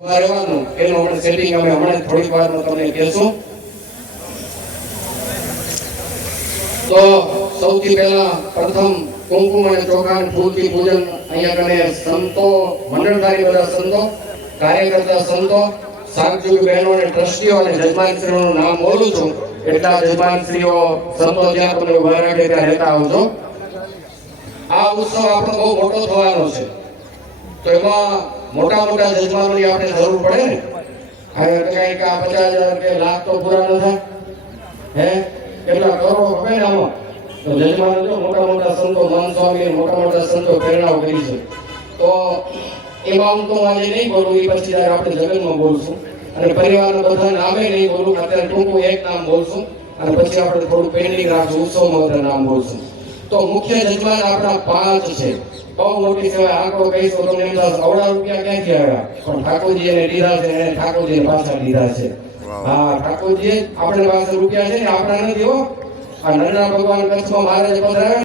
રહેવાનું એનું આપણે સેટિંગ અમે હમણાં થોડીક વારમાં તમને કહેશું. તો સૌથી પહેલા પ્રથમ કુમકુમ અને ચોખા ફૂલથી પૂજન અહીંયા કને સંતો મંડળધારી બધા સંતો કાર્યકર્તા સંતો સાગજુગ બહેનો અને ટ્રસ્ટીઓ અને જજમાનશ્રીઓનું નામ બોલું છું. એટલા જજમાનશ્રીઓ સંતો જ્યાં તમને ઉભા રાખે ત્યાં રહેતા આવજો. આ ઉત્સવ આપણો બહુ મોટો થવાનો છે, તો એમાં મોટા મોટા જજમાનોની આપણે જરૂર પડે ને. હવે કઈક આ 50,000 કે લાખ તો પૂરા ન થાય, હે કેટલા કરોડો ખપે ને આમાં. તો જજમાનો જો મોટા મોટા સંતો મન સ્વામી મોટા મોટા સંતો પ્રેરણાઓ કરી છે. તો એમાં હું તો આજે નહીં બોલું, એ પછી જ્યારે આપણે જગતમાં બોલશું. અને પરિવારના બધા નામે નહીં બોલું, અત્યારે ટૂંકું એક નામ બોલશું અને પછી આપણે થોડું પેન્ડિંગ રાખશું, ઉત્સવમાં બધા નામ બોલશું. તો મુખ્ય જજમાન આપણા 5 છે. બહુ મોટી સેવા. આંકડો કહીશું તમને એમ થશે અવળા રૂપિયા ક્યાંથી આવ્યા, પણ ઠાકોરજી એને દીધા છે, એને ઠાકોરજીને પાછા દીધા છે. હા, ઠાકોરજી આપણે પાસે રૂપિયા છે ને, આપણા નથી હો. આ નરના ભગવાન કચ્છમાં મહારાજ પધરાવ્યા.